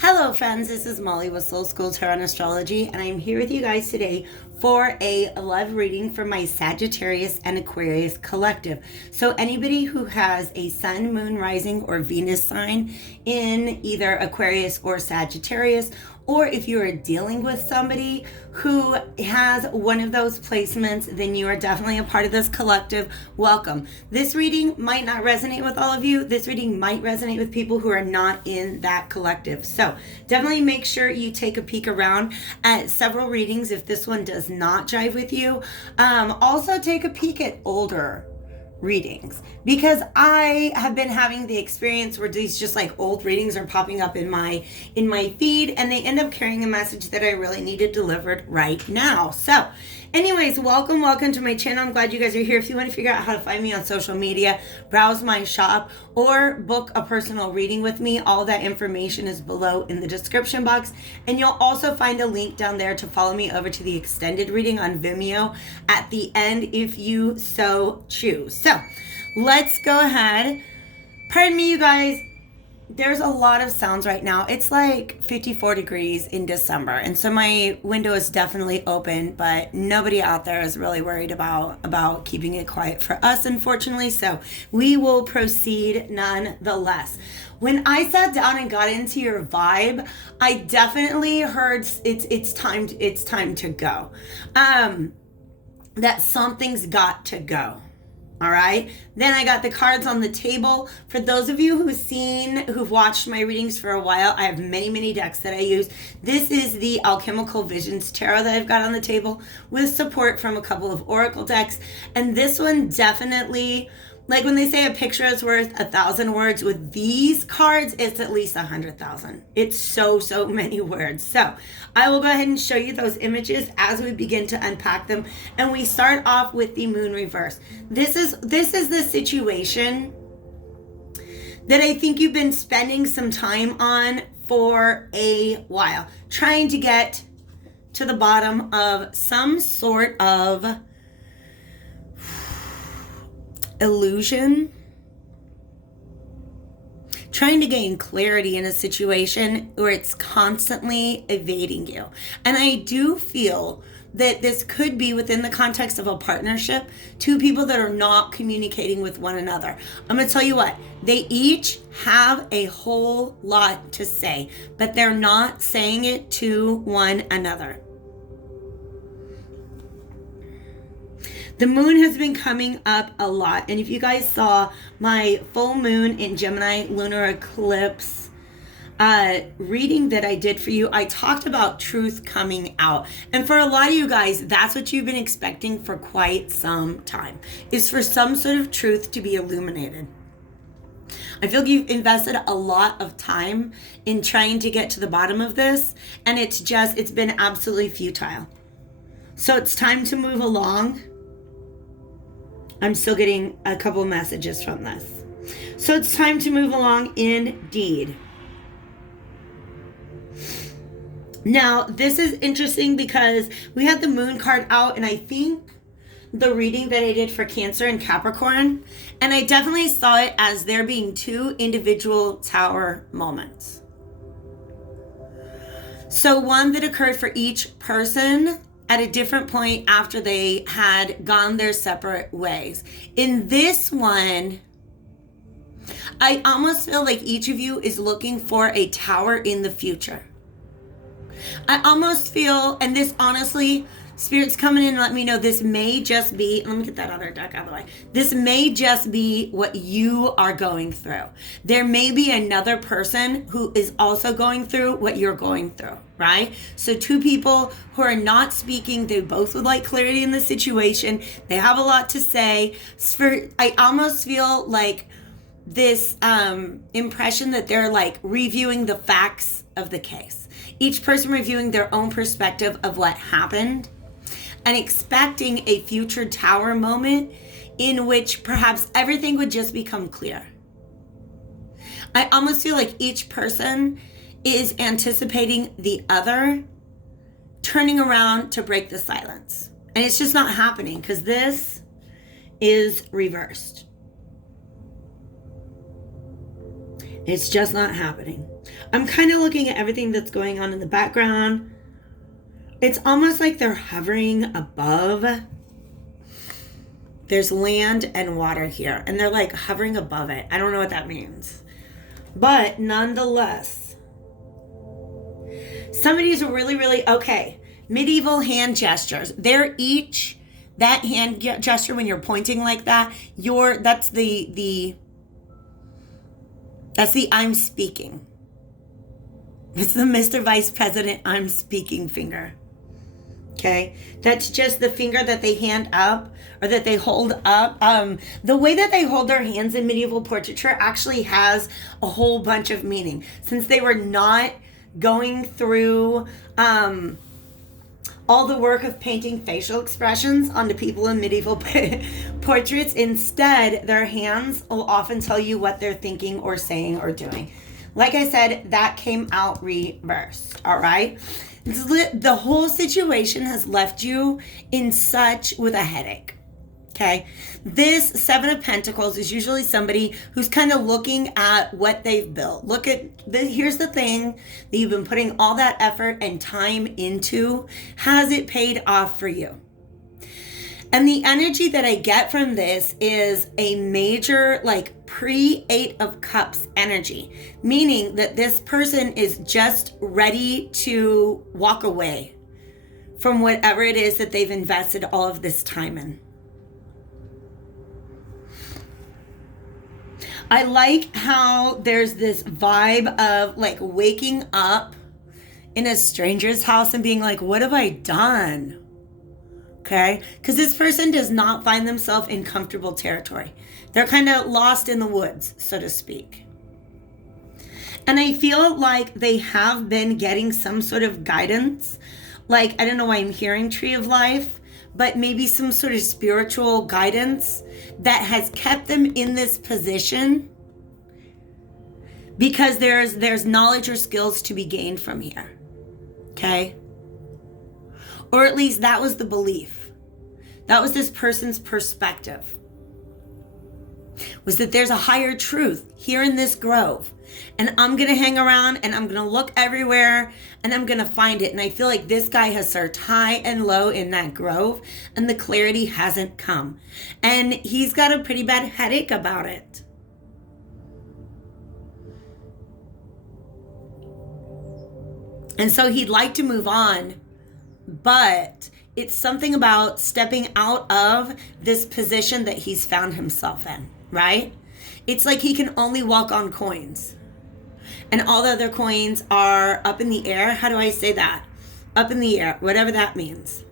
Hello friends, this is Molly with Soul School Tarot and Astrology, and I'm here with you guys today for a love reading for my Sagittarius and Aquarius collective. So anybody who has a Sun, Moon, Rising, or Venus sign in either Aquarius or Sagittarius, or if you are dealing with somebody who has one of those placements, then you are definitely a part of this collective. Welcome. This reading might not resonate with all of you. This reading might resonate with people who are not in that collective. So definitely make sure you take a peek around at several readings if this one does not jive with you. Also take a peek at older readings, because I have been having the experience where these just like old readings are popping up in my feed, and they end up carrying a message that I really needed delivered right now. So anyways, welcome to my channel. I'm glad you guys are here. If you want to figure out how to find me on social media, browse my shop, or book a personal reading with me, all that information is below in the description box, and you'll also find a link down there to follow me over to the extended reading on Vimeo at the end if you so choose. So let's go ahead. Pardon me, you guys. There's a lot of sounds right now. It's like 54 degrees in December, and so my window is definitely open, but nobody out there is really worried about keeping it quiet for us, unfortunately. So we will proceed nonetheless. When I sat down and got into your vibe, I definitely heard it's time to go. That something's got to go. All right. Then I got the cards on the table. For those of you who've watched my readings for a while, I have many decks that I use. This is the Alchemical Visions Tarot that I've got on the table with support from a couple of Oracle decks. And this one definitely, like when they say a picture is worth 1,000 words, with these cards, it's at least 100,000. It's so many words. So I will go ahead and show you those images as we begin to unpack them. And we start off with the moon reverse. This is the situation that I think you've been spending some time on for a while, trying to get to the bottom of some sort of illusion, trying to gain clarity in a situation where it's constantly evading you. And I do feel that this could be within the context of a partnership, two people that are not communicating with one another. I'm going to tell you what, they each have a whole lot to say, but they're not saying it to one another. The moon has been coming up a lot. And if you guys saw my full moon in Gemini lunar eclipse reading that I did for you, I talked about truth coming out. And for a lot of you guys, that's what you've been expecting for quite some time, is for some sort of truth to be illuminated. I feel like you've invested a lot of time in trying to get to the bottom of this, and it's been absolutely futile. So it's time to move along. I'm still getting a couple of messages from this. So it's time to move along indeed. Now, this is interesting because we had the moon card out, and I think the reading that I did for Cancer and Capricorn, and I definitely saw it as there being two individual tower moments. So one that occurred for each person at a different point after they had gone their separate ways. In this one, I almost feel like each of you is looking for a tower in the future. I almost feel, and this honestly, Spirit's coming in and let me know this may just be, let me get that other deck out of the way. This may just be what you are going through. There may be another person who is also going through what you're going through, right? So two people who are not speaking, they both would like clarity in the situation. They have a lot to say. I almost feel like this impression that they're like reviewing the facts of the case. Each person reviewing their own perspective of what happened, and expecting a future tower moment in which perhaps everything would just become clear. I almost feel like each person is anticipating the other turning around to break the silence. And it's just not happening because this is reversed. It's just not happening. I'm kind of looking at everything that's going on in the background. It's almost like they're hovering above. There's land and water here, and they're like hovering above it. I don't know what that means. But nonetheless, somebody's really, really, okay, medieval hand gestures. They're each, that hand gesture when you're pointing like that, that's the I'm speaking. It's the Mr. Vice President I'm speaking finger. Okay, that's just the finger that they hand up or that they hold up. The way that they hold their hands in medieval portraiture actually has a whole bunch of meaning. Since they were not going through all the work of painting facial expressions onto people in medieval portraits, instead, their hands will often tell you what they're thinking or saying or doing. Like I said, that came out reversed, all right? The whole situation has left you with a headache, okay? This Seven of Pentacles is usually somebody who's kind of looking at what they've built. Here's the thing that you've been putting all that effort and time into. Has it paid off for you? And the energy that I get from this is a major, like, pre-Eight of Cups energy, meaning that this person is just ready to walk away from whatever it is that they've invested all of this time in. I like how there's this vibe of, like, waking up in a stranger's house and being like, what have I done? Okay, because this person does not find themselves in comfortable territory. They're kind of lost in the woods, so to speak. And I feel like they have been getting some sort of guidance. Like, I don't know why I'm hearing Tree of Life, but maybe some sort of spiritual guidance that has kept them in this position because there's knowledge or skills to be gained from here. Okay? Or at least that was the belief. That was this person's perspective. Was that there's a higher truth here in this grove. And I'm going to hang around and I'm going to look everywhere and I'm going to find it. And I feel like this guy has searched high and low in that grove and the clarity hasn't come. And he's got a pretty bad headache about it. And so he'd like to move on, but it's something about stepping out of this position that he's found himself in, right? It's like he can only walk on coins. And all the other coins are up in the air. How do I say that? Up in the air, whatever that means.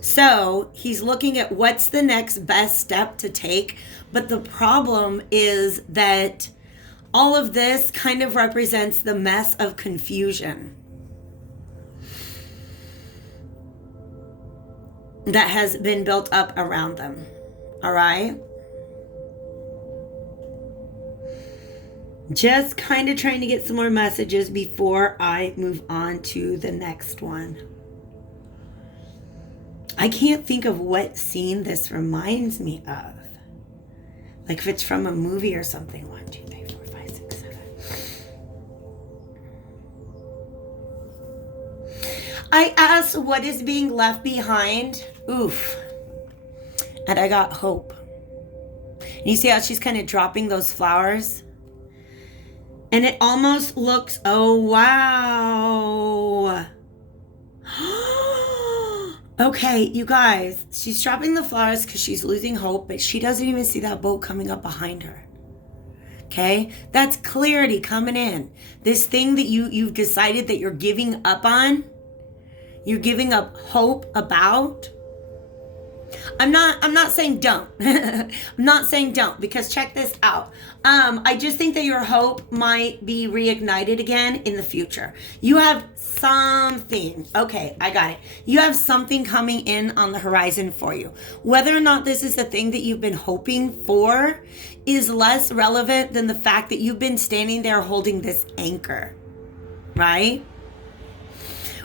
So he's looking at what's the next best step to take. But the problem is that all of this kind of represents the mess of confusion that has been built up around them. All right? Just kind of trying to get some more messages before I move on to the next one. I can't think of what scene this reminds me of. Like if it's from a movie or something. 1, 2, 3, 4, 5, 6, 7. I asked what is being left behind. Oof. And I got hope. And you see how she's kind of dropping those flowers? And it almost looks, oh, wow. Okay, you guys, she's dropping the flowers because she's losing hope, but she doesn't even see that boat coming up behind her. Okay? That's clarity coming in. This thing that you've decided that you're giving up on, you're giving up hope about. I'm not saying don't. I'm not saying don't, because check this out. I just think that your hope might be reignited again in the future. You have something. Okay, I got it. You have something coming in on the horizon for you. Whether or not this is the thing that you've been hoping for is less relevant than the fact that you've been standing there holding this anchor, right?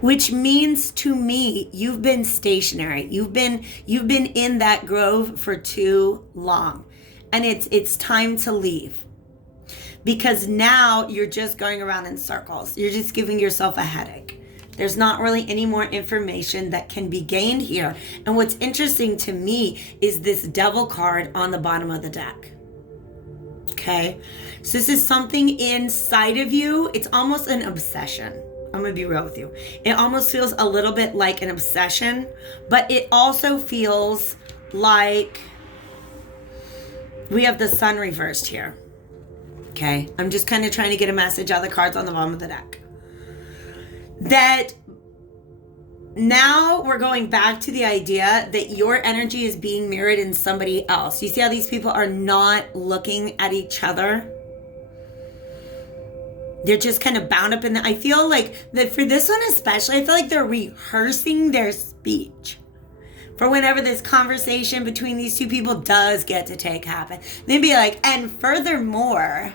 Which means to me, you've been stationary. You've been in that grove for too long. And it's time to leave. because now you're just going around in circles. You're just giving yourself a headache. There's not really any more information that can be gained here. And what's interesting to me is this devil card on the bottom of the deck. Okay, so this is something inside of you. It's almost an obsession. I'm gonna be real with you. It almost feels a little bit like an obsession, but it also feels like we have the sun reversed here. Okay, I'm just kind of trying to get a message out of the cards on the bottom of the deck. That now we're going back to the idea that your energy is being mirrored in somebody else. You see how these people are not looking at each other? They're just kind of bound up in the, I feel like that for this one especially, I feel like they're rehearsing their speech for whenever this conversation between these two people does get to happen. They'd be like, and furthermore,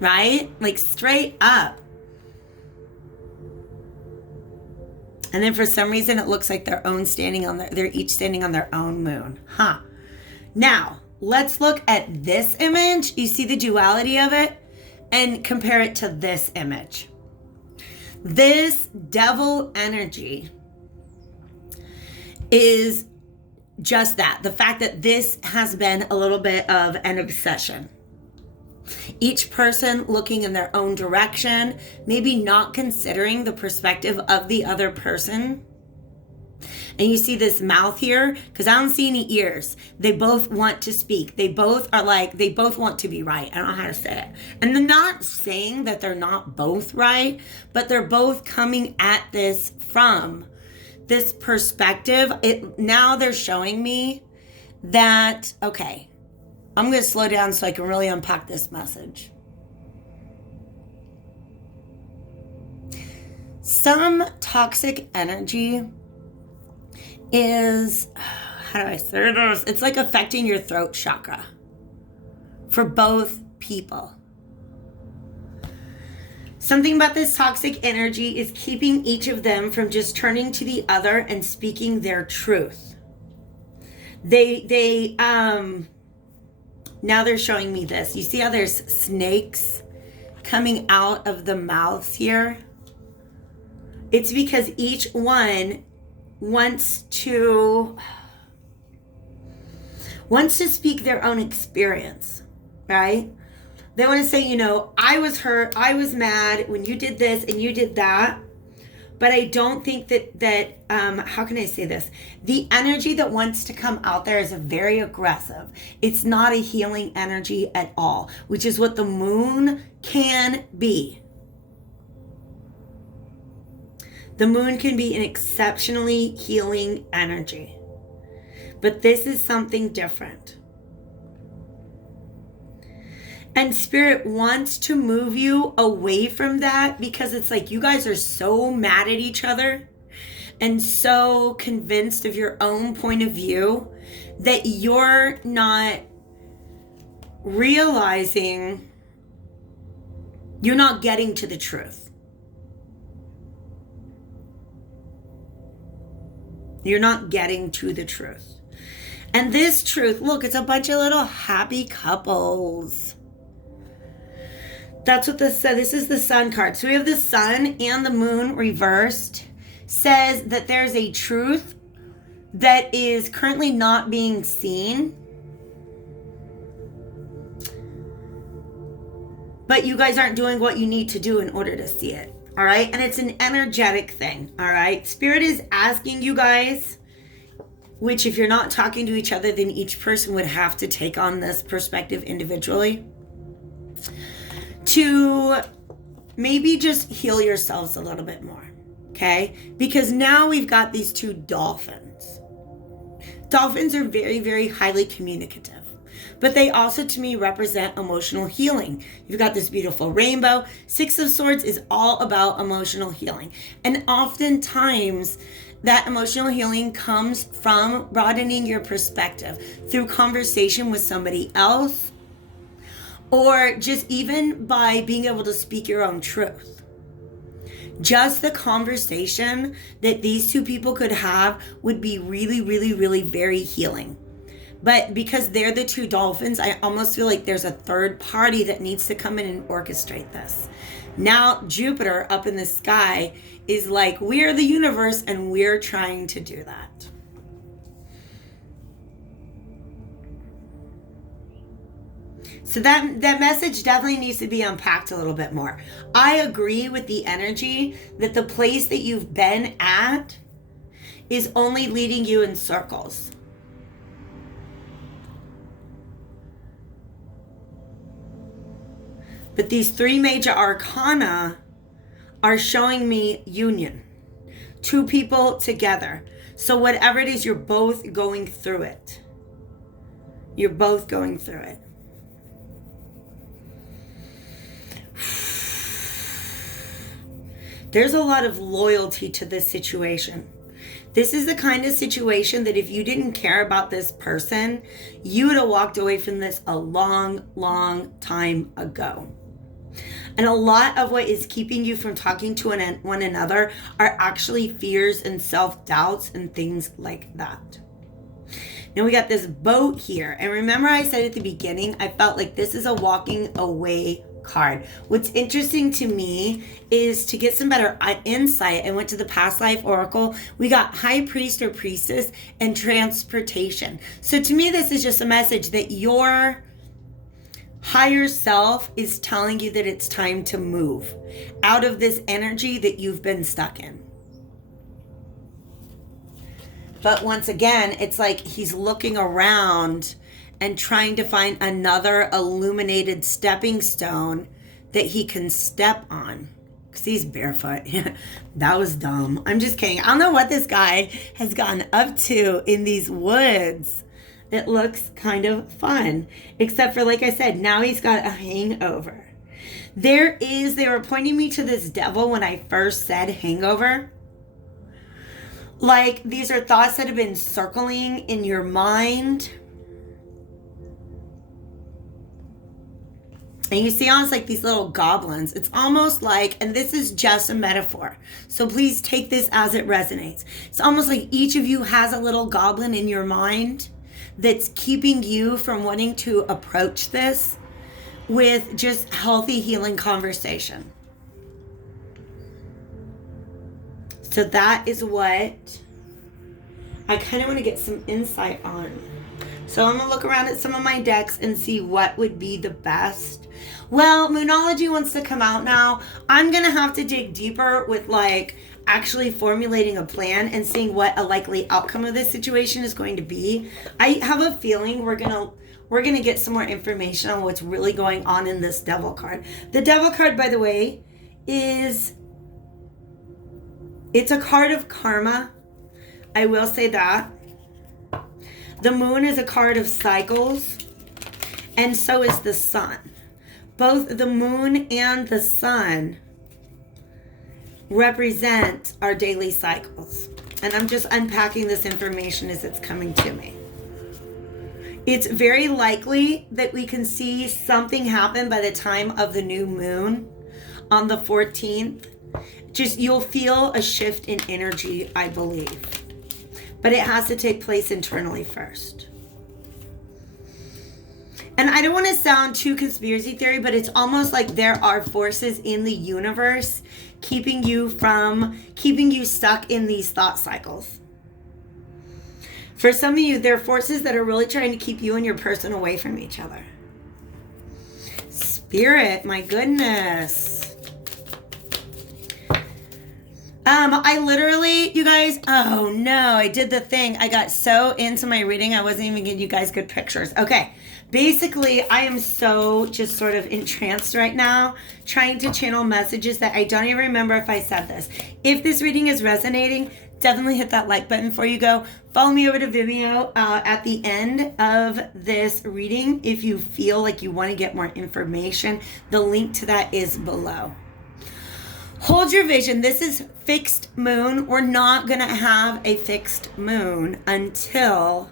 right? Like straight up. And then for some reason, it looks like they're each standing on their own moon. Now, let's look at this image. You see the duality of it? And compare it to this image. This devil energy is just that. The fact that this has been a little bit of an obsession. Each person looking in their own direction, maybe not considering the perspective of the other person. And you see this mouth here, because I don't see any ears. They both want to speak. They both want to be right. I don't know how to say it. And they're not saying that they're not both right, but they're both coming at this from this perspective. Now they're showing me that, okay, I'm going to slow down so I can really unpack this message. Some toxic energy is, how do I say this? It's like affecting your throat chakra for both people. Something about this toxic energy is keeping each of them from just turning to the other and speaking their truth. Now they're showing me this. You see how there's snakes coming out of the mouths here? It's because each one wants to speak their own experience, right? They want to say, I was hurt, I was mad when you did this and you did that. But I don't think that how can I say this? The energy that wants to come out there is very aggressive. It's not a healing energy at all, which is what the moon can be. The moon can be an exceptionally healing energy. But this is something different. And Spirit wants to move you away from that because it's like you guys are so mad at each other and so convinced of your own point of view that you're not realizing, you're not getting to the truth. You're not getting to the truth. And this truth, look, it's a bunch of little happy couples. That's what this says. This is the sun card. So we have the sun and the moon reversed. Says that there's a truth that is currently not being seen. But you guys aren't doing what you need to do in order to see it. All right. And it's an energetic thing. All right. Spirit is asking you guys, which if you're not talking to each other, then each person would have to take on this perspective individually, to maybe just heal yourselves a little bit more, okay? Because now we've got these two dolphins. Dolphins are very, very highly communicative, but they also, to me, represent emotional healing. You've got this beautiful rainbow. Six of Swords is all about emotional healing. And oftentimes, that emotional healing comes from broadening your perspective through conversation with somebody else, or just even by being able to speak your own truth. Just the conversation that these two people could have would be really, really, really very healing. But because they're the two dolphins, I almost feel like there's a third party that needs to come in and orchestrate this. Now, Jupiter up in the sky is like, we're the universe and we're trying to do that. So that message definitely needs to be unpacked a little bit more. I agree with the energy that the place that you've been at is only leading you in circles. But these three major arcana are showing me union. Two people together. So whatever it is, you're both going through it. You're both going through it. There's a lot of loyalty to this situation. This is the kind of situation that if you didn't care about this person, you would have walked away from this a long, long time ago. And a lot of what is keeping you from talking to one another are actually fears and self-doubts and things like that. Now we got this boat here. And remember I said at the beginning, I felt like this is a walking away card. What's interesting to me is to get some better insight. I went to the past life oracle. We got high priest or priestess and transportation. So to me, this is just a message that your higher self is telling you that it's time to move out of this energy that you've been stuck in. But once again, it's like he's looking around and trying to find another illuminated stepping stone that he can step on. Because he's barefoot. That was dumb. I'm just kidding. I don't know what this guy has gotten up to in these woods. It looks kind of fun. Except for, like I said, now he's got a hangover. They were pointing me to this devil when I first said hangover. Like, these are thoughts that have been circling in your mind. And you see almost like these little goblins. It's almost like, and this is just a metaphor, so please take this as it resonates. It's almost like each of you has a little goblin in your mind that's keeping you from wanting to approach this with just healthy healing conversation. So that is what I kind of want to get some insight on. So I'm going to look around at some of my decks and see what would be the best. Well, Moonology wants to come out now. I'm going to have to dig deeper with like actually formulating a plan and seeing what a likely outcome of this situation is going to be. I have a feeling we're going to get some more information on what's really going on in this Devil card. The Devil card, by the way, it's a card of karma. I will say that. The moon is a card of cycles, and so is the sun. Both the moon and the sun represent our daily cycles. And I'm just unpacking this information as it's coming to me. It's very likely that we can see something happen by the time of the new moon on the 14th. Just, you'll feel a shift in energy, I believe. But it has to take place internally first. And I don't want to sound too conspiracy theory, but it's almost like there are forces in the universe keeping you stuck in these thought cycles. For some of you, there are forces that are really trying to keep you and your person away from each other. Spirit, my goodness. I literally, you guys, oh no, I did the thing. I got so into my reading, I wasn't even giving you guys good pictures. Okay, basically, I am so just sort of entranced right now, trying to channel messages that I don't even remember if I said this. If this reading is resonating, definitely hit that like button before you go. Follow me over to Vimeo at the end of this reading if you feel like you want to get more information. The link to that is below. Hold your vision. This is fixed moon. We're not going to have a fixed moon until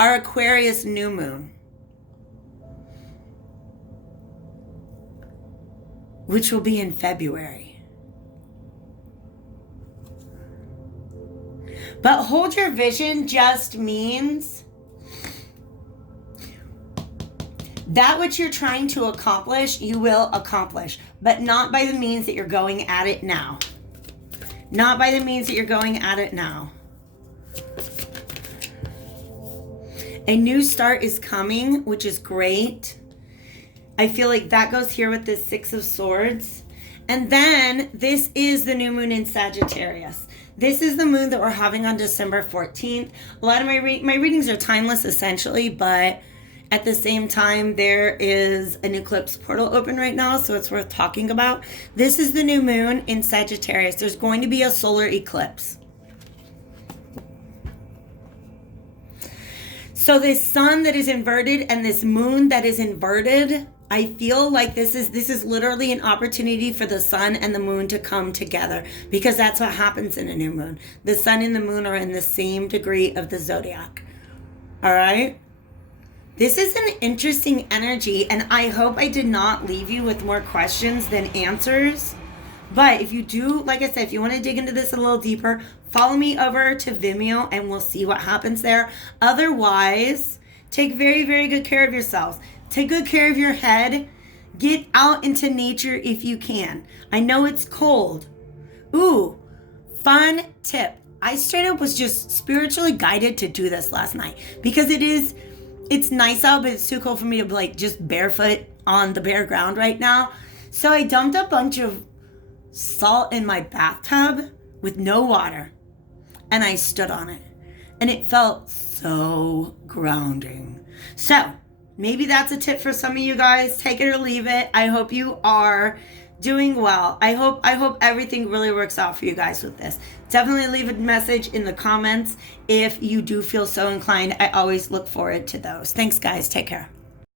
our Aquarius new moon, which will be in February. But hold your vision just means that which you're trying to accomplish, you will accomplish, but not by the means that you're going at it now. Not by the means that you're going at it now. A new start is coming, which is great. I feel like that goes here with this Six of Swords. And then this is the new moon in Sagittarius. This is the moon that we're having on December 14th. A lot of my readings are timeless essentially, but at the same time, there is an eclipse portal open right now, so it's worth talking about. This is the new moon in Sagittarius. There's going to be a solar eclipse. So this sun that is inverted and this moon that is inverted, I feel like this is literally an opportunity for the sun and the moon to come together, because that's what happens in a new moon. The sun and the moon are in the same degree of the zodiac. All right? This is an interesting energy, and I hope I did not leave you with more questions than answers. But if you do, like I said, if you want to dig into this a little deeper, follow me over to Vimeo and we'll see what happens there. Otherwise, take very, very good care of yourselves. Take good care of your head. Get out into nature if you can. I know it's cold. Ooh, fun tip. I straight up was just spiritually guided to do this last night because it's nice out, but it's too cold for me to like just barefoot on the bare ground right now. So I dumped a bunch of salt in my bathtub with no water and I stood on it and it felt so grounding. So maybe that's a tip for some of you guys. Take it or leave it. I hope you are doing well. I hope everything really works out for you guys with this. Definitely leave a message in the comments if you do feel so inclined. I always look forward to those. Thanks, guys. Take care.